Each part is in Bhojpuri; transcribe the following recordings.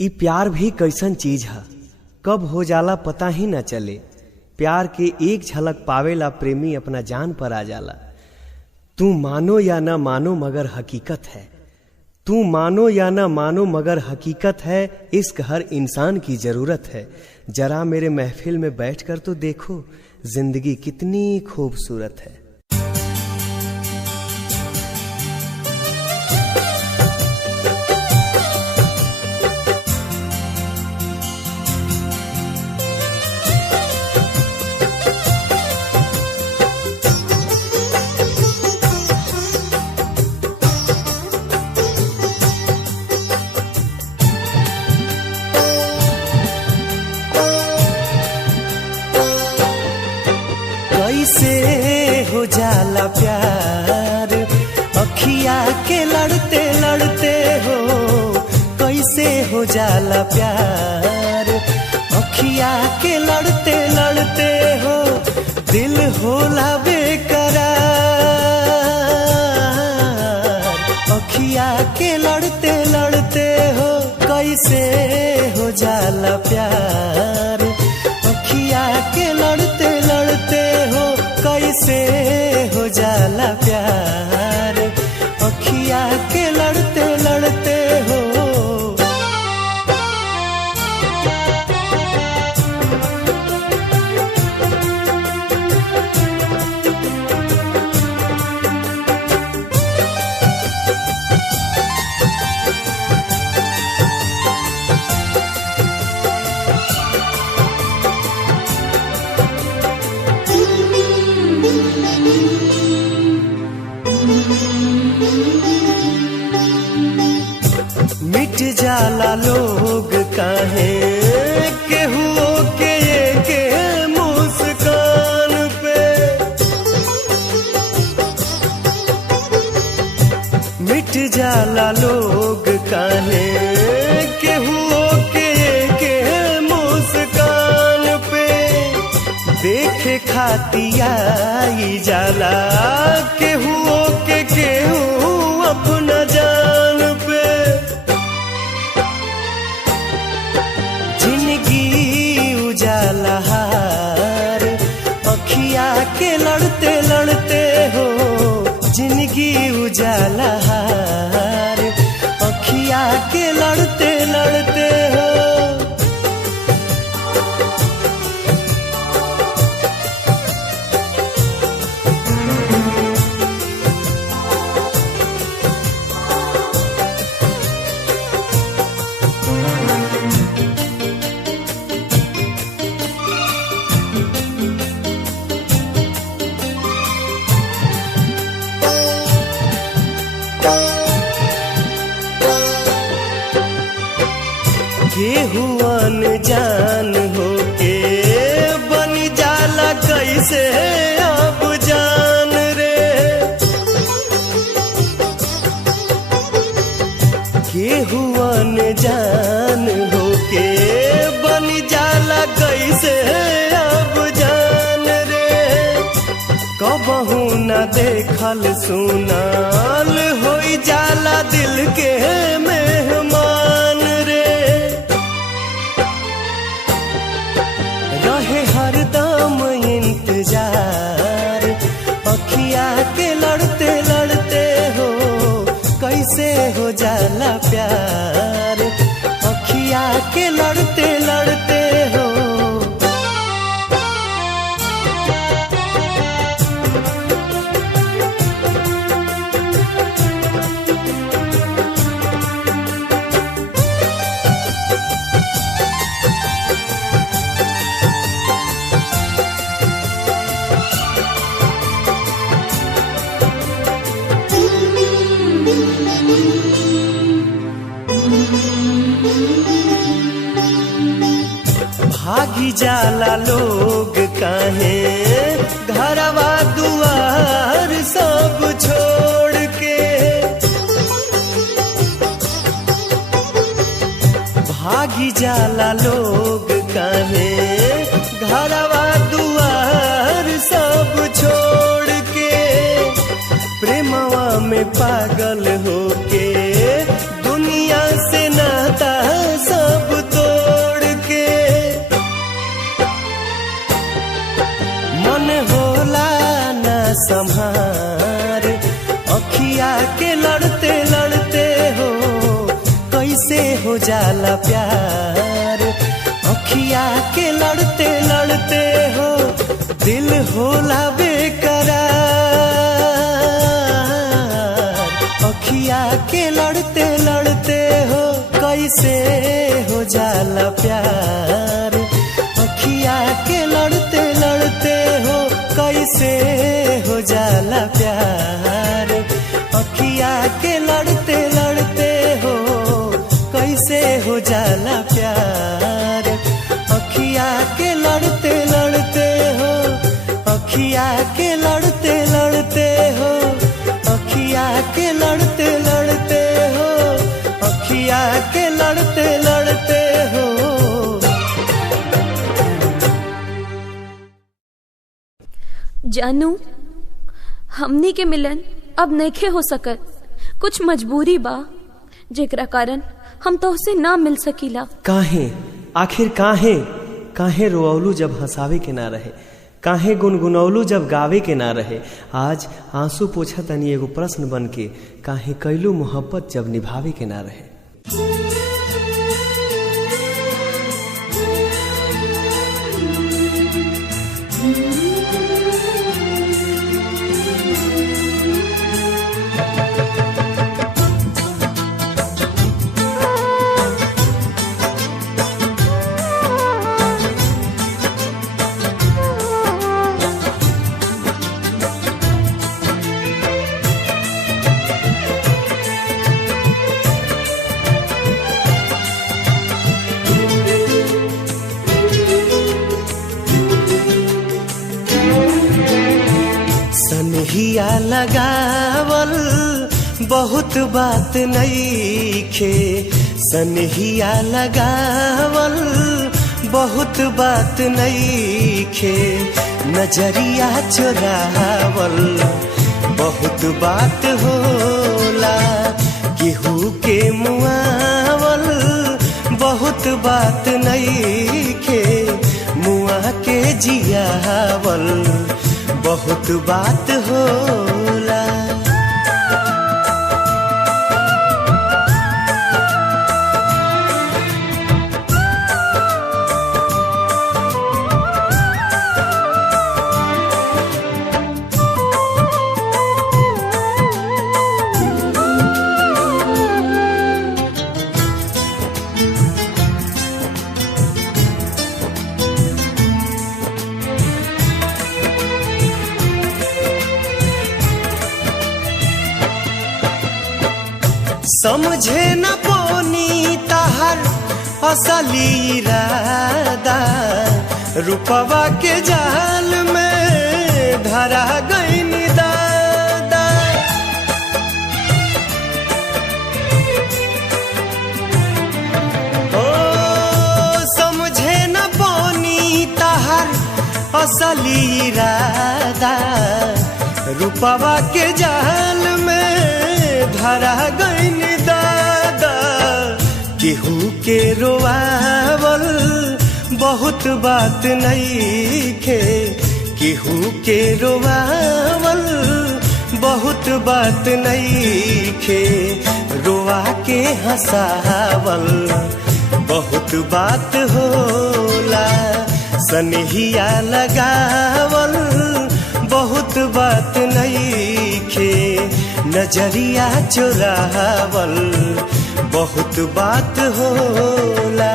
ई प्यार भी कैसन चीज है, कब हो जाला पता ही न चले। प्यार के एक झलक पावेला प्रेमी अपना जान पर आ जाला। तू मानो या न मानो मगर हकीकत है, तू मानो या न मानो मगर हकीकत है। इश्क हर इंसान की जरूरत है। जरा मेरे महफिल में बैठकर तो देखो, जिंदगी कितनी खूबसूरत है। कैसे हो जाला प्यार अखिया के लड़ते लड़ते हो, कैसे हो जाला प्यार अखिया के लड़ते लड़ते हो। दिल होला बेकरार अखिया के लड़ते लड़ते हो, कैसे हो जाला प्यार अखिया के लड़ते लड़ते हो। कैसे हो जाला प्यार अखिया के लड़ते लड़ते हो। मिट जाला लोग काहे केहू के मुस्कान पे, मिट जाला लोग काहे केहू के मुस्कान पे। देखे खातिया आई जाला केहू अपना जान पे। उजाला हार अखिया के लड़ते लड़ते हो, जिंदगी उजाला हार अखिया के लड़ते लड़ते हो। केहू अनजान होके बन जाला कैसे अब जान रे। केहू अनजान होके बन जाला कैसे अब जान रे। कबहू न देखल सुनाल होई जाला दिल के मेहमान रे। रहे हरदम इंतजार अखिया के लड़ते लड़ते हो, कैसे हो जाला प्यार अखिया के लड़ते लड़ते हो। भागी जाला लोग काहे घरवा दुआर सब छोड़ के। भागी जाला लोग काहे घरवा दुआर सब छोड़ के। प्रेमवा में पागल होके दुनिया से नाता सब कैसे हो जाला प्यार। अखिया के लड़ते लड़ते हो दिल होला बेकरार। अखिया के लड़ते लड़ते हो कैसे हो जाला प्यार। अखिया के लड़ते लड़ते हो कैसे हो जाला प्यार। अखिया के लड़ते लड़ते हो कैसे हो जाला प्यार। अखिया के लड़ते लड़ते हो, अखिया के लड़ते लड़ते हो, अखिया के लड़ते लड़ते हो, अखिया के लड़ते लड़ते हो। जानू, हमनी के मिलन अब नइखे हो सकत। कुछ मजबूरी बा जेकरा कारण हम तोहसे ना मिल सकीला। काहे, आखिर काहे? काहे रोअलू जब हंसावे के ना रहे? काहे गुनगुनौलू जब गावे के ना रहे? आज आंसू पोछा तनी एगो प्रश्न बन के, काहे कैलू मोहब्बत जब निभावे के ना रहे? सनहिया लगावल बहुत बात नइखे। सनहिया लगावल बहुत बात नइखे। नजरिया चुरावल बहुत बात होला। केहू के मुआवल बहुत बात नइखे। मुआ के जियावल बहुत बात होला। समझे न पोनी तहर असली इरादा। रूपवा के जाल में धरा गई दादा। ओ समझे न पोनी तहर असली इरादा। रूपवा के जाल में धरा गई दादा। केहू के रोआवल बहुत बात नइखे। केहू के रोआवल बहुत बात नइखे। रोआ के हंसावल बहुत बात होला। सनहिया लगावल बहुत बात नइखे। नजरिया चुरावल बहुत बात होला।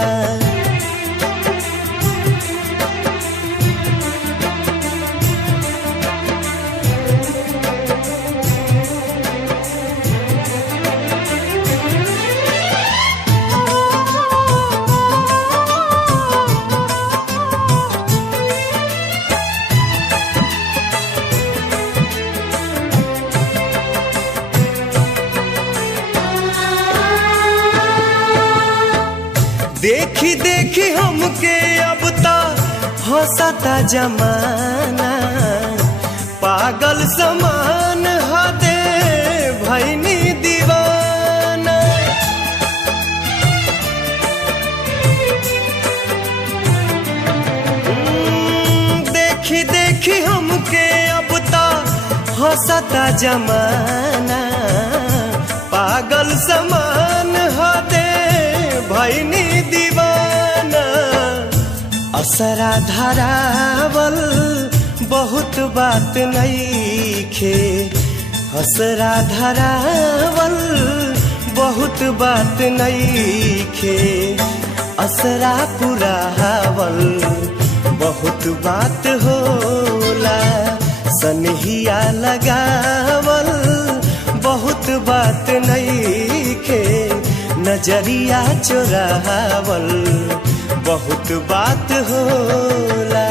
देखी देखी हमके अब ता हंसता जमाना। पागल समान हदे भैनी दीवाना। देखी देखी हमके अब ता हंसता जमाना। पागल समान हदे भैनी दीवाना। असरा धरावल बहुत बात नइखे, असरा धरावल बहुत बात नइखे, असरा पुरावल बहुत बात होला। सनहिया लगावल बहुत बात नइखे, नजरिया चोरावल बहुत बात होला।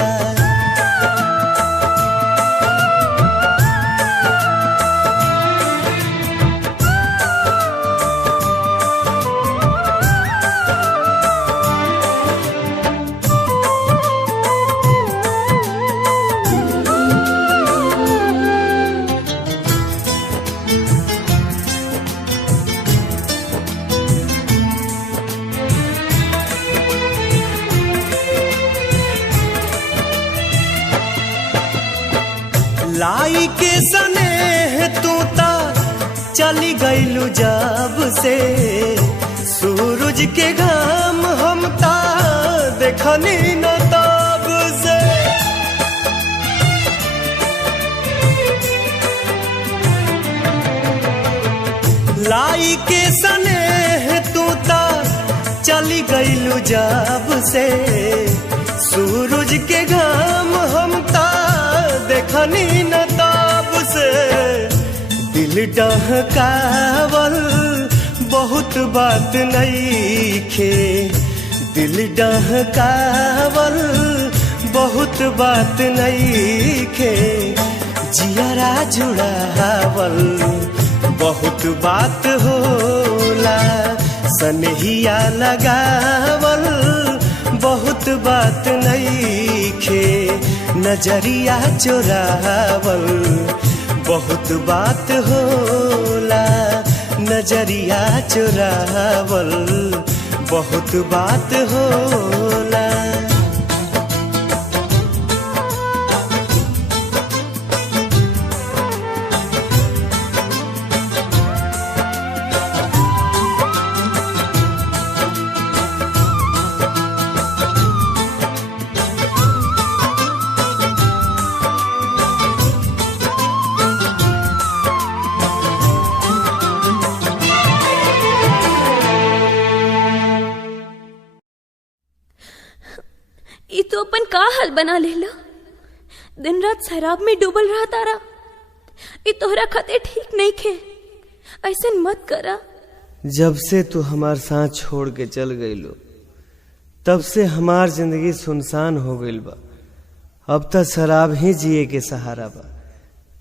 लाई के सनेह तू ता चली गईलू जब से, सूरज के घाम हम ता देखनी न तब से। लाई के सनेह तू ता चली गईलू जब से, सूरज के घाम हम ता देखनी न तब से। दिल डहकावल बहुत बात नइखे, दिल डहकावल बहुत बात नइखे, जियरा जुड़ावल बहुत बात होला। सनहिया लगावल बहुत बात नइखे, नजरिया चोरावल बहुत बात होला। नजरिया चोरावल बहुत बात होला। ये तो अपन का हाल बना लेला, दिन रात शराब में डूबल रहा तारा। ये तोहरा खातिर ठीक नहीं खे, ऐसे मत करा। जब से तू हमार साथ छोड़ के चल गईलो, तब से हमार जिंदगी सुनसान हो गईल बा। अब तक शराब ही जिए के सहारा बा,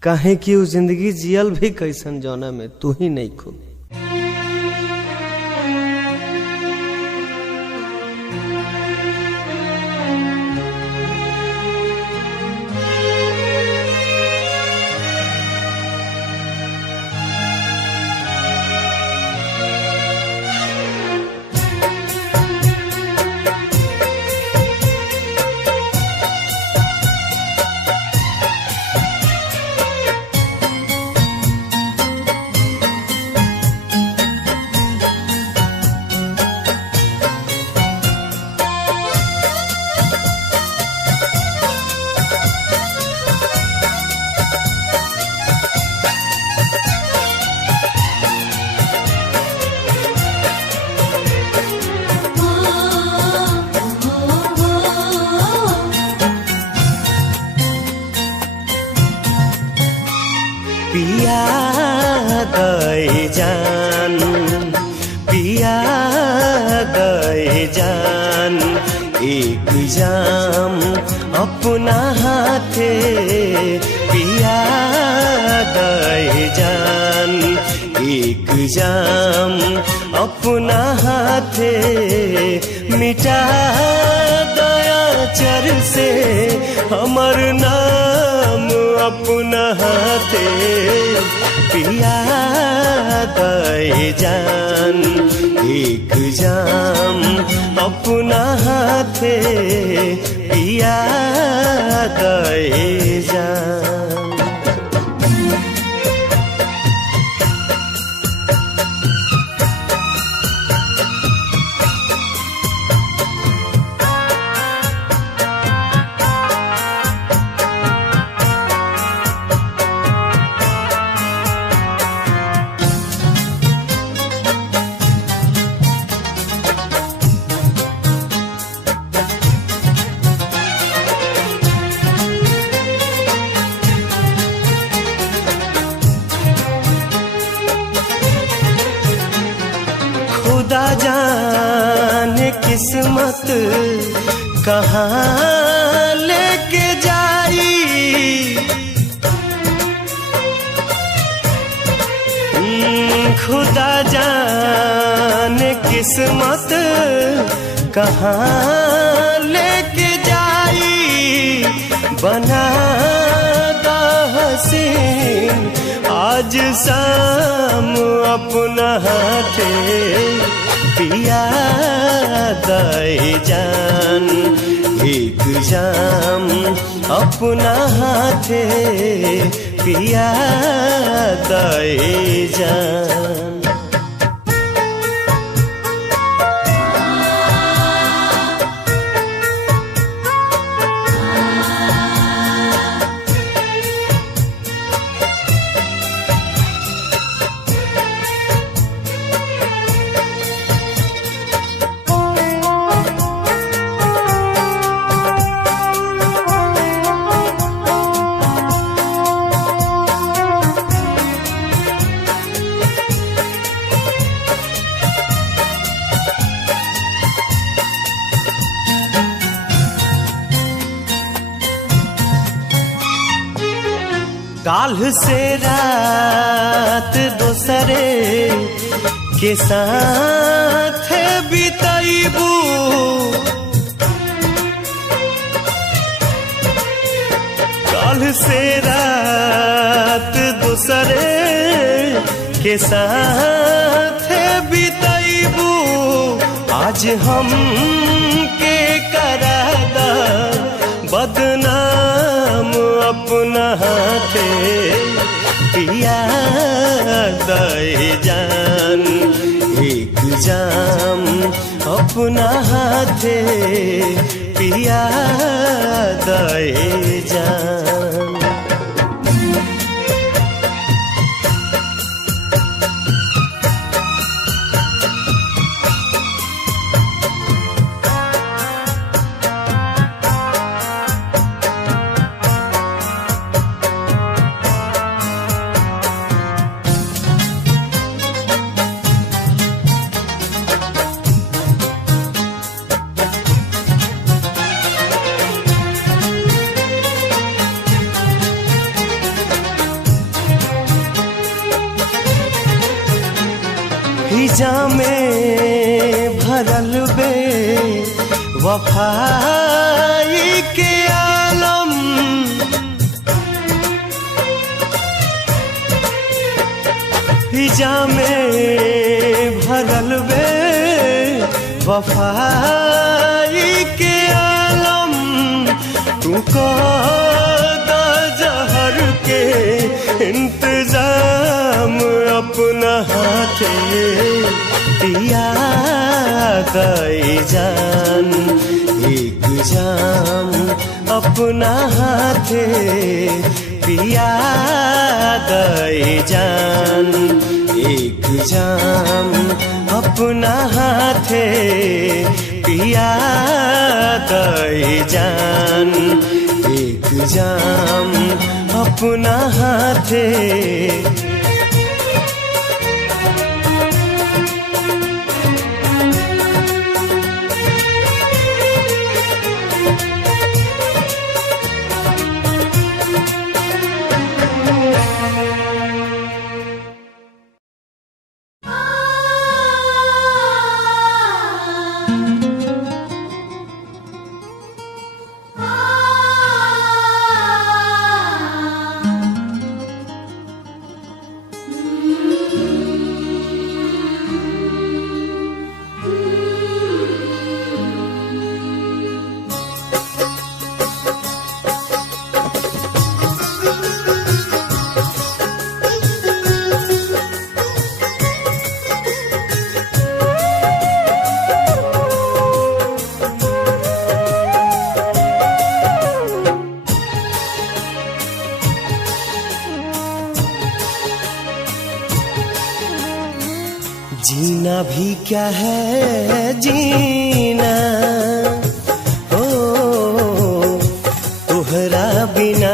काहे कि वो जिंदगी जियल भी कैसन जौना में तू ही नहीं खो। पिया गए जान, पिया गए जान, एक जाम अपना हाथे पिया गए जान, एक जाम अपना हाथे मिटा दया चर से हमर नाम अपना हाथे पिया गए जान, एक जाम अपना हाथे पिया गए जान। किस्मत कहाँ लेके जाई। खुदा जाने किस्मत कहाँ लेके जाई। बना दा हसीन आज शाम अपना हाथे पिया दे जान। एक जाम अपना हाथे पिया दे जान। काल्ह से रात दोसरे के साथ बिताइबू। काल्ह से रात दोसरे के साथ बिताइबू। आज हम के करादा बदनाम अपना हाथे पिया दे जान। एक जाम अपना हाथे पिया दे जान। हिजा में भरल बे वफाई के आलम। हिजा में भरल बे वफाई के आलम। तू को जहर के इंतजाम अपना हाथे पिया दे जान। एक जाम अपना हाथे पिया दे जान। एक जाम अपना हाथे पिया दे जान। एक जाम अपना हाथे। जीना भी क्या है जीना ओ तोहरा बिना।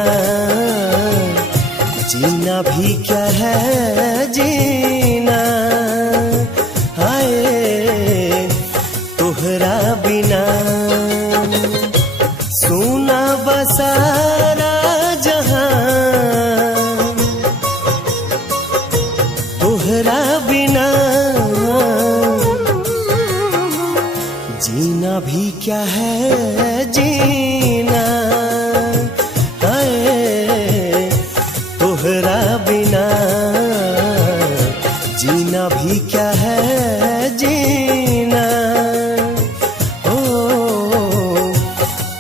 जीना भी क्या है जीना हाय तोहरा बिना सुना बसारा जहां, तोहरा बिना जीना भी क्या है जीना, है तोहरा बिना जीना भी क्या है जीना, ओ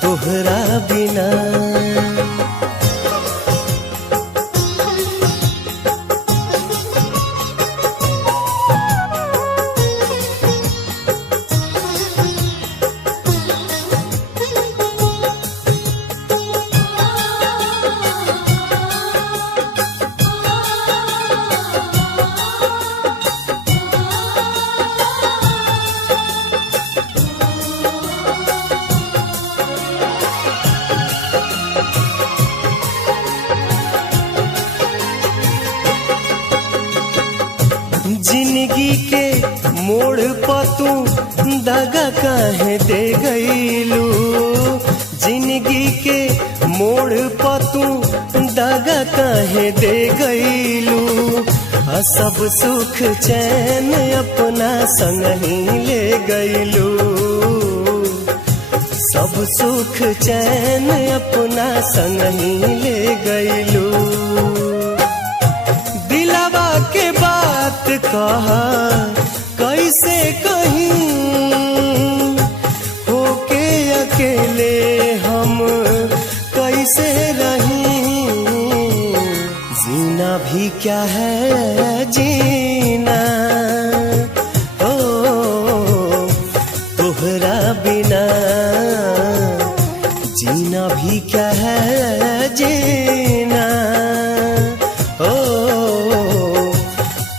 तोहरा बिना। जिंदगी के मोड़ पर तू दगा काहे दे गईलू, जिंदगी के मोड़ पर तू दगा काहे दे गईलू, सब सुख चैन अपना संग ही ले गईलू, सब सुख चैन अपना संग ही ले गईलू। दिलावा के बात कहा कैसे कहीं, होके अकेले हम कैसे रहीं, जीना भी क्या है जीना, ओ तोहरा बिना जीना भी क्या है जीना, ओ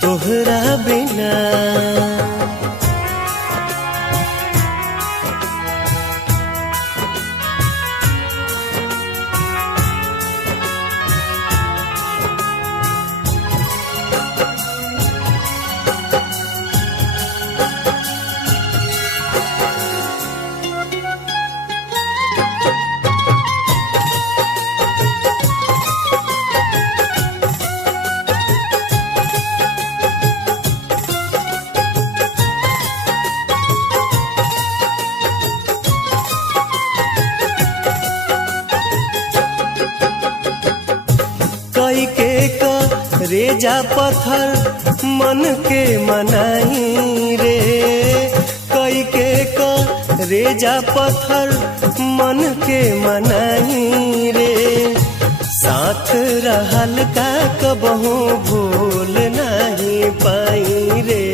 तोहरा बिना। कई के रेजा पत्थर मन के मनाई रे, कई के रेजा पत्थर मन के मनाई रे, साथ रहल का कबहू भूल नहीं पाई रे,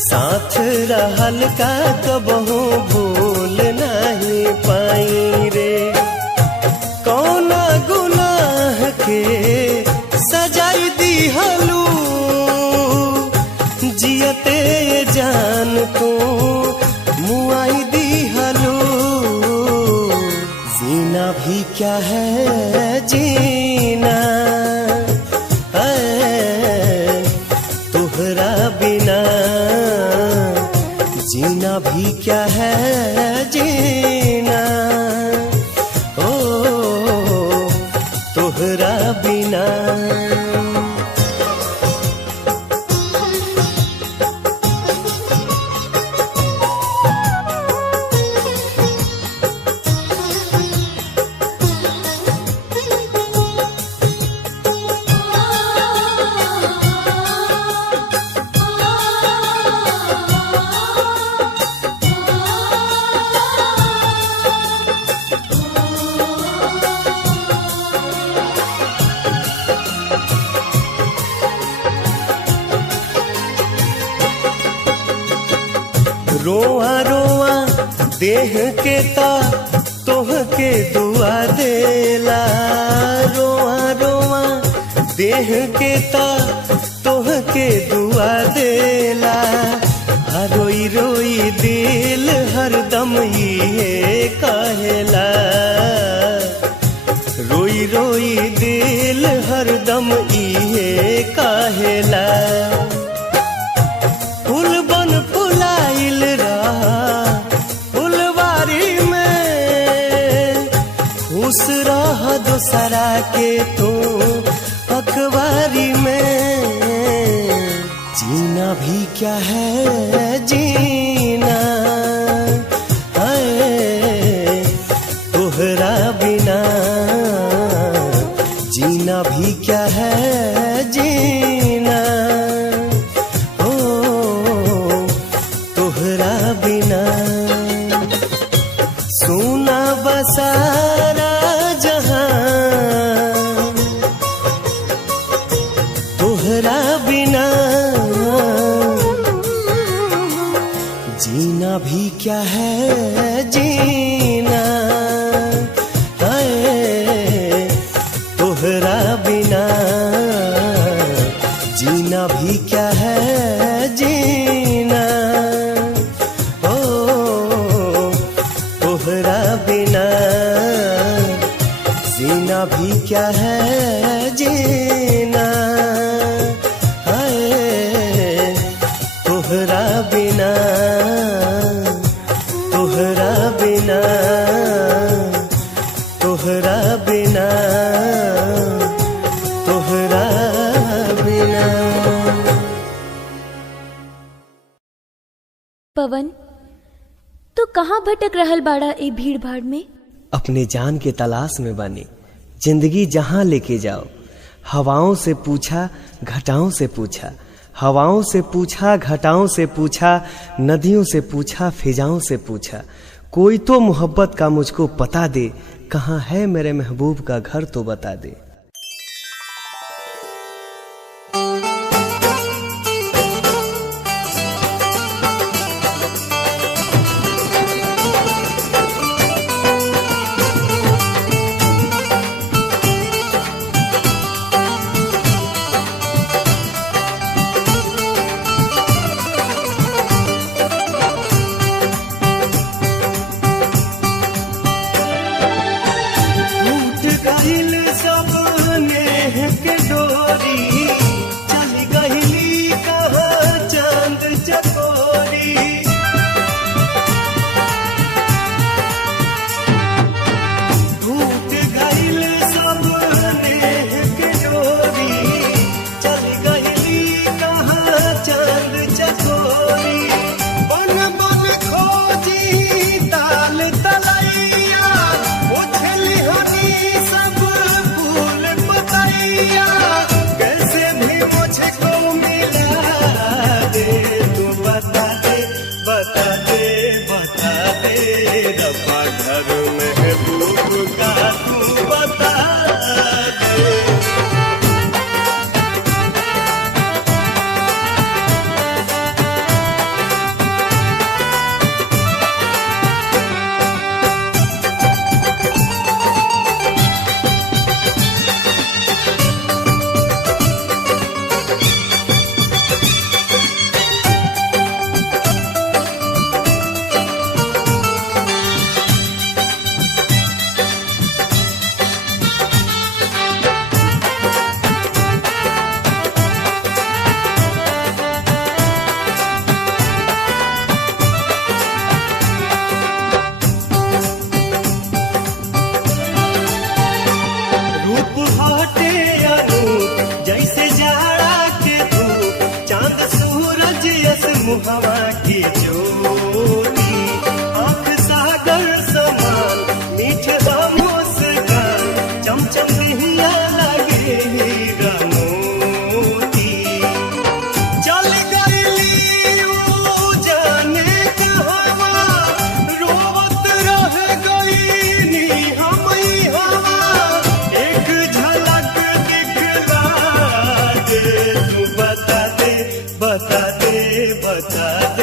साथ रहल का कबहू भूल नहीं पाई रे। कौना गुनाह के सजाई दिहलू, जियते जान तू मुआई दिहलू, जीना भी क्या है जीना, है तोहरा बिना जीना भी क्या है जीना, ओ तोहरा बिना। रोआ रोआ देह के ता तोह के दुआ देला, रोआ रोआ देह के ता तोह के दुआ देला, रोई रोई दिल हरदम ये कहेला, रोई रोई दिल हरदम ये कहेला। फूल बन फुलाइल रहा के तू अखबारी में। जीना भी क्या है जीना, हाय तोहरा बिना। जीना भी क्या है जीना, ओ तोहरा बिना। सुना बसारा जहां तोहरा बिना। जीना भी क्या है जीना, हाय तोहरा बिना। जीना भी क्या है जीना, ओ तोहरा बिना। जीना भी क्या है जीना, हाय तोहरा बिना। तोहरा बिना, तोहरा बिना, तोहरा बिना। पवन, तू कहाँ भटक रहल बाड़ा ए भीड़ भाड़ में? अपने जान के तलाश में बने। जिंदगी जहां लेके जाओ। हवाओं से पूछा, घटाओं से पूछा। हवाओं से पूछा, घटाओं से पूछा। नदियों से पूछा, फिजाओं से पूछा। कोई तो मोहब्बत का मुझको पता दे। कहाँ है मेरे महबूब का घर तो बता दे। हवा की ज्योति, आँख सागर समान, मीठे बाहों से गान, चमचम हिया लगे हीरा मोती। चल गईली ऊ जाने कहवा, रोवत रह गईनी हम हवा। एक झलक दिखला दे, तू बता दे, बता दे, बता दे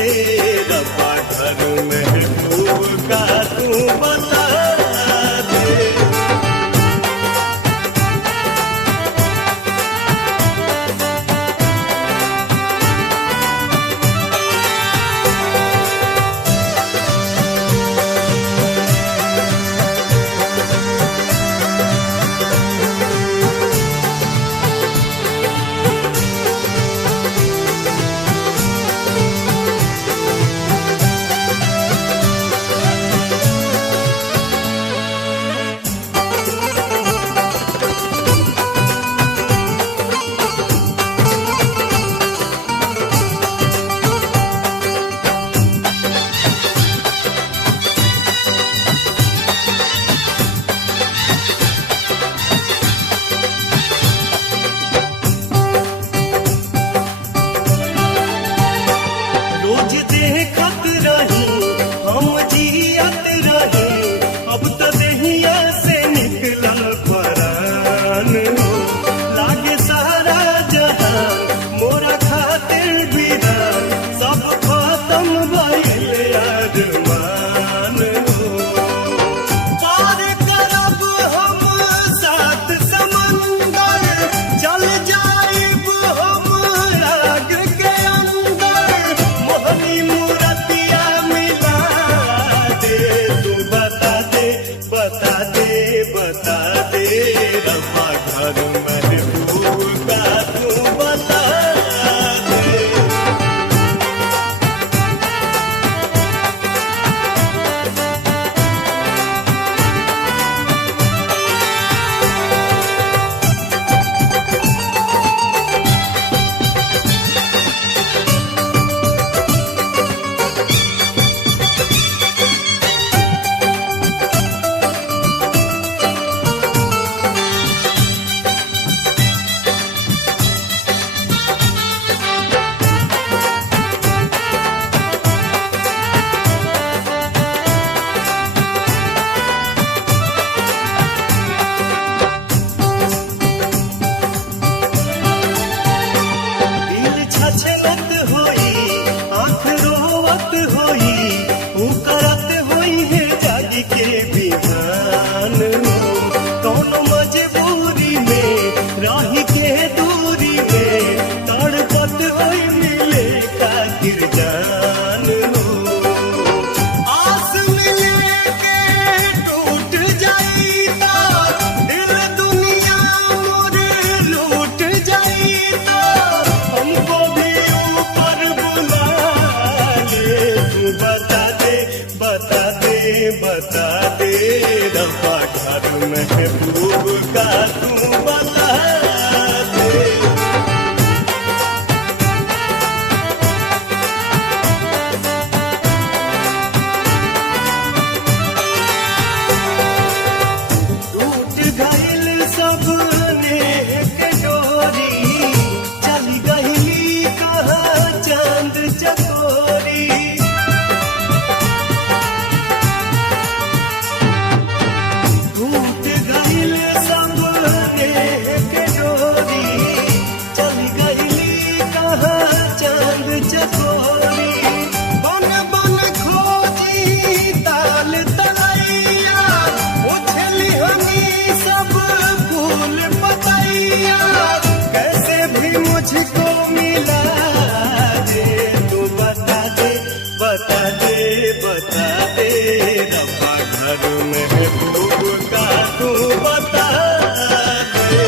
रब्बा घर महबूब का तू बता दे।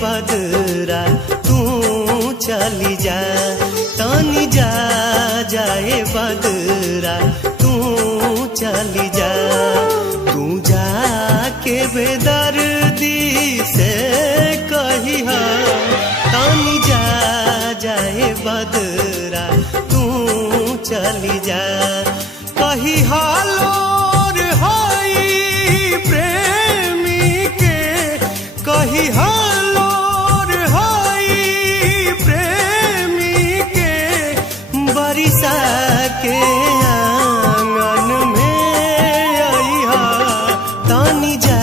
बदरा तू चली जा, तानी जा जाए बदरा तू चली जा। तू जाके बेदर्दी से कही हा, तानी जा जाए बदरा तू चली जा। कही हालोर हाई प्रेमी के, कही हालोर हाई प्रेमी के, बरिसा के आंगन में आई हा। तानी जा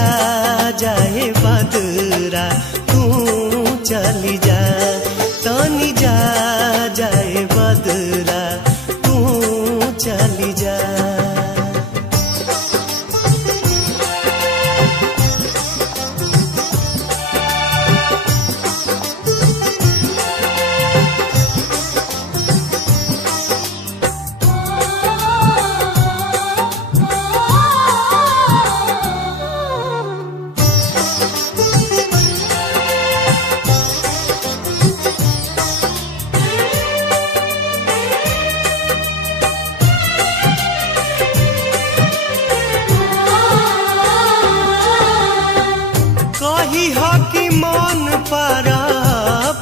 जाए बदरा तू चली जा, तानी जा जाए बदरा तू चली जा। कही हो कि मन पारा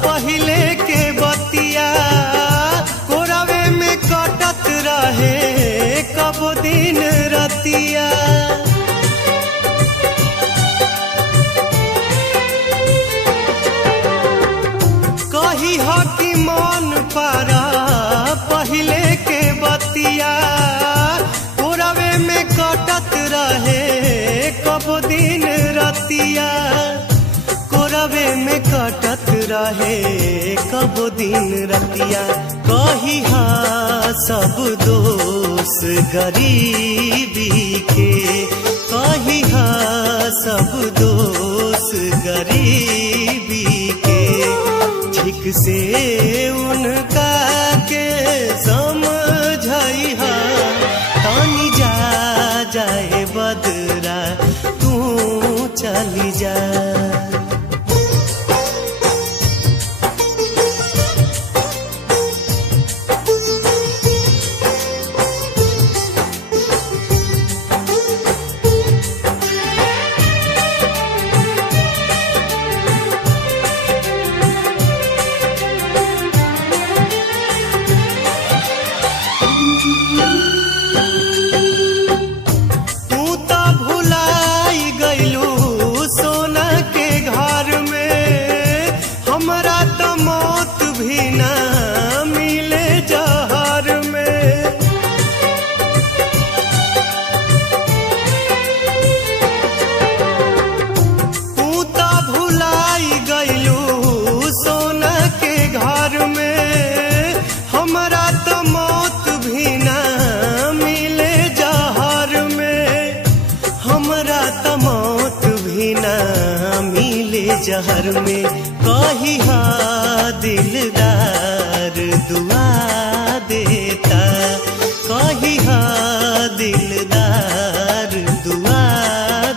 पहले के बतिया, कोरावे में कटत रहे कब दिन रतिया। कही हो कि मन पारा पहले के बतिया, कोरावे में कटत रहे कब दिन रतिया। कोरावे में कटत रहे कब दिन रतिया। कही हा सब दोष गरीबी के, कही हा सब दोष गरीबी के। ठीक से उनका के समझाई हा, तानी जा जाए बदरा तू चली जा। जहर में कही हा दिलदार दुआ देता, कही हा दिलदार दुआ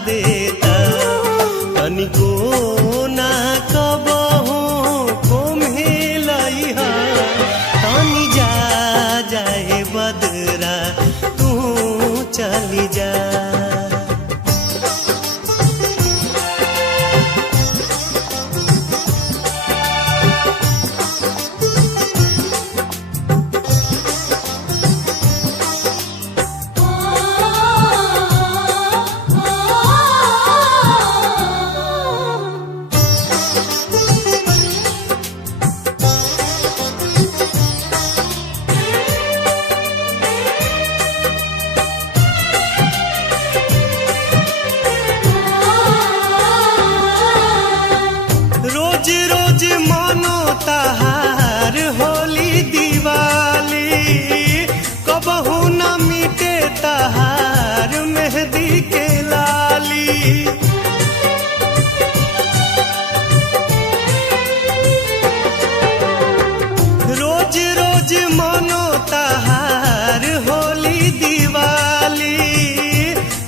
देता। तनिको ना कबहू को मिला तहार होली दिवाली,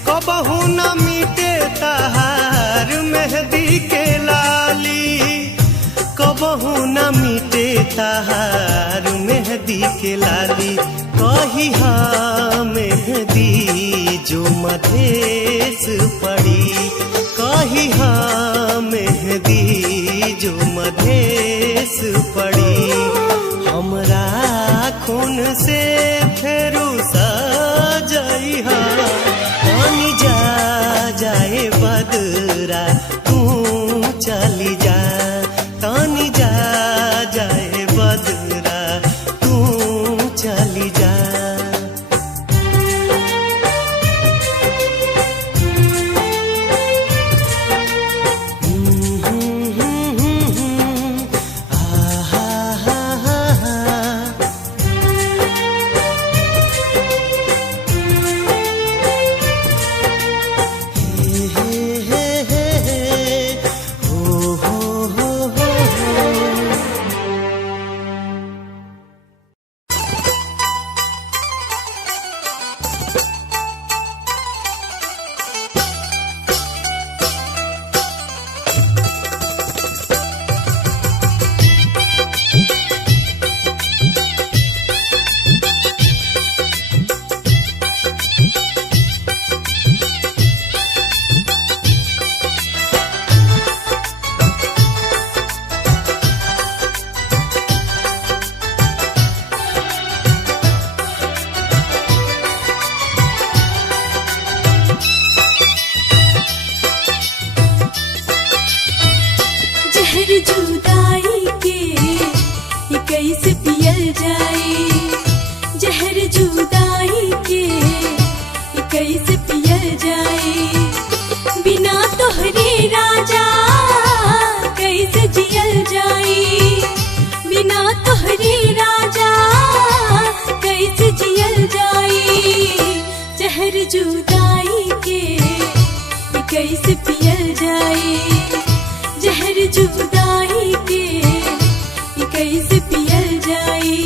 कबहू न मिटे तहार मेहंदी के लाली, कबहू न मिटे तहार मेहंदी के लाली। कही हाँ मेहंदी जो मधेश पड़ी, कही हाँ मेहंदी जो मधेश पड़ी। हमरा खून से फेरू सजइहा, पानी जा जाए बदरा तू चली जा, तानी जा जाए बदरा तू चली जा। जुदाई के ये कैसे पियल जाए, जहर जुदाई के ये कैसे पियल जाए। बिना तोहरे राजा कैसे जियल जाए, बिना तोहरे राजा कैसे जियल जाए। जहर जुदाई के ये कैसे पियल जाए, जहर जुदाई के ये कैसे पियल जाए।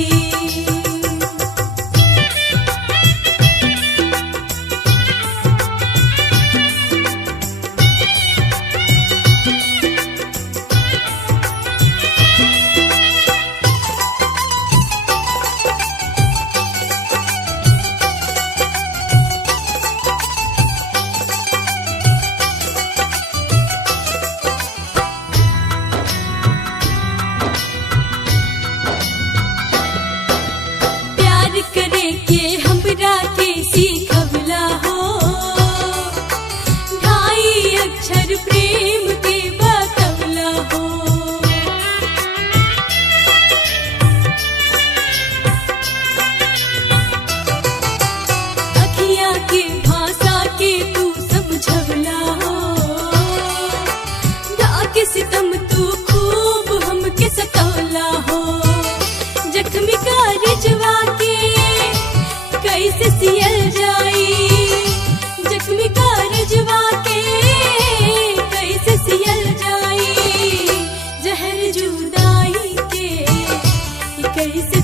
करे के हमरा के सीखवला हो, ढाई अक्षर प्रेम के बतवला हो। अखियाँ के भाषा के तू समझवला हो, ढाके सितम तू खूब हमके सतवला हो। जख्मी का रिजवा के कैसे सियल जाई, जख्मी का रिजवा के कैसे सियल जाई। जहर जुदाई के कैसे